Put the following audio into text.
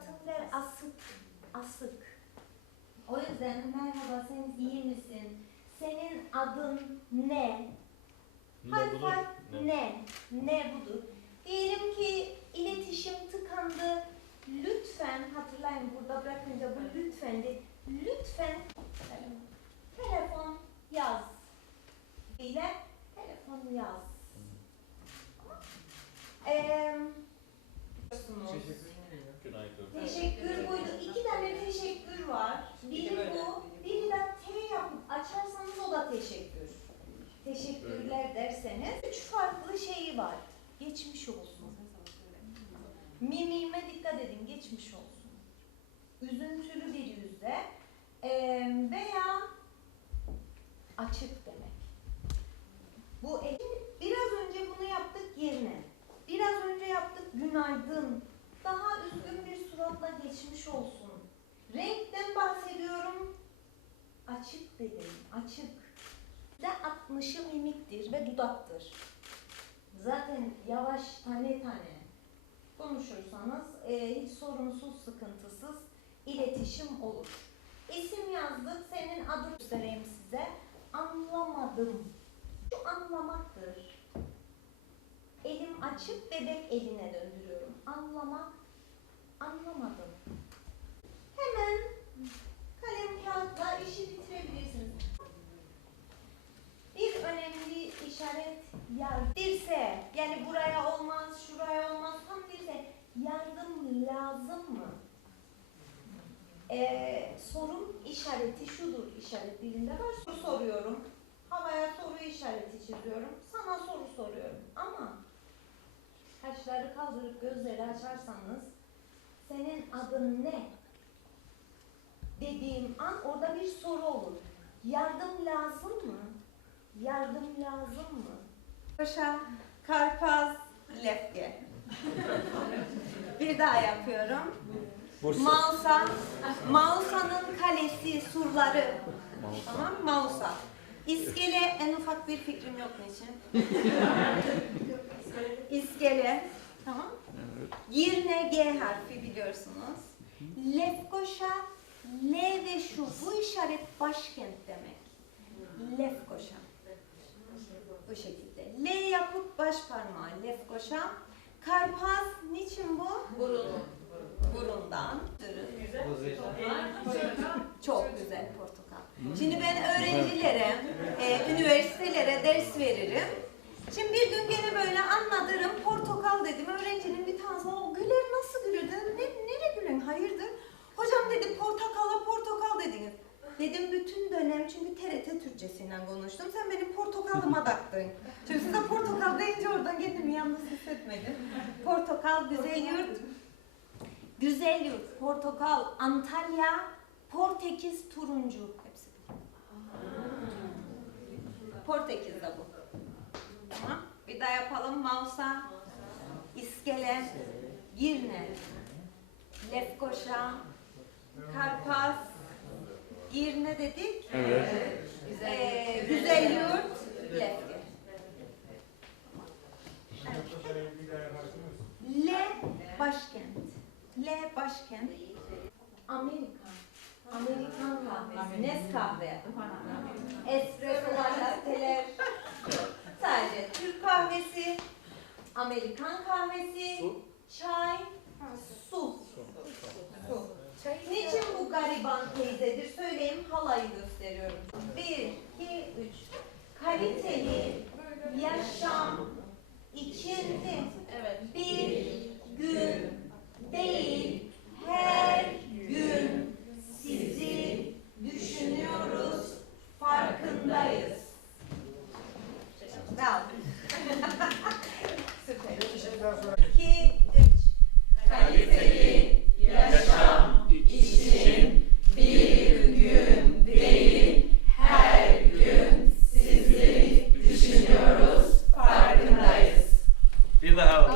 Latinler asık, asık. O yüzden merhaba sen iyi misin? Senin adın ne? Ne Harf budur? harf Ne? ne? Ne budur? Diyelim ki iletişim tıkandı. Lütfen hatırlayın burada bırakınca bu lütfendi. Lütfen telefon yaz. ile telefon yaz. Eee Günaydın. Teşekkür buydu. İki tane teşekkür var. Biri bu, biri de T yapıp açarsanız o da teşekkür. Teşekkürler derseniz üç farklı şeyi var. Geçmiş olsun. Mimime dikkat edin, geçmiş olsun. Üzüntülü bir yüzle eee, veya açık demek. Bu e- biraz önce bunu yaptık yerine. Biraz önce yaptık günaydın. Daha üzgün bir suratla geçmiş olsun. Renkten bahsediyorum. Açık dedim, açık. De 60'ı mimiktir ve dudaktır. Zaten yavaş tane tane konuşursanız e, hiç sorunsuz, sıkıntısız iletişim olur. İsim yazdık, senin adını göstereyim size. Anlamadım. Şu anlamaktır. Elim açık bebek eline döndürüyorum. Anlamak, Ee, sorun işareti şudur işaret dilinde var. Soru soruyorum. Havaya soru işareti çiziyorum. Sana soru soruyorum. Ama kaşları kaldırıp gözleri açarsanız senin adın ne? Dediğim an orada bir soru olur. Yardım lazım mı? Yardım lazım mı? Paşa, Karpaz, Lefke. bir daha yapıyorum. Bursa. Mausa, Mausa'nın kalesi, surları. Mausa. Tamam, Mausa. İskele en ufak bir fikrim yok niçin. İskele, tamam. Girne G harfi biliyorsunuz. Lefkoşa, L ve şu. Bu işaret başkent demek. Lefkoşa. Bu şekilde. L yapıp baş parmağı Lefkoşa. Karpaz niçin bu? Burun. Hayırdır? Hocam dedi portakala portakal dediniz. Dedim bütün dönem çünkü TRT Türkçesinden konuştum. Sen benim portakalıma taktın. Çünkü size portakal deyince oradan kendimi yalnız hissetmedim. Portakal, güzel yurt. Güzel yurt, portakal, Antalya, Portekiz, turuncu. Hepsi. Portekiz'de bu. Tamam. Bir daha yapalım. Mausa, İskele, Girne, Lefkoşa, Karpaz, Girne dedik. Evet. Ee, güzel yurt, Lefke. L başkent. L başkent. Amerikan. Amerikan kahvesi. Nescafe. Espressolar, latteler. Sadece Türk kahvesi, Amerikan kahvesi, Su. çay, su. Su. Niçin bu gariban teyzedir? Söyleyeyim halayı gösteriyorum. Bir, iki, üç. Kaliteli, the house.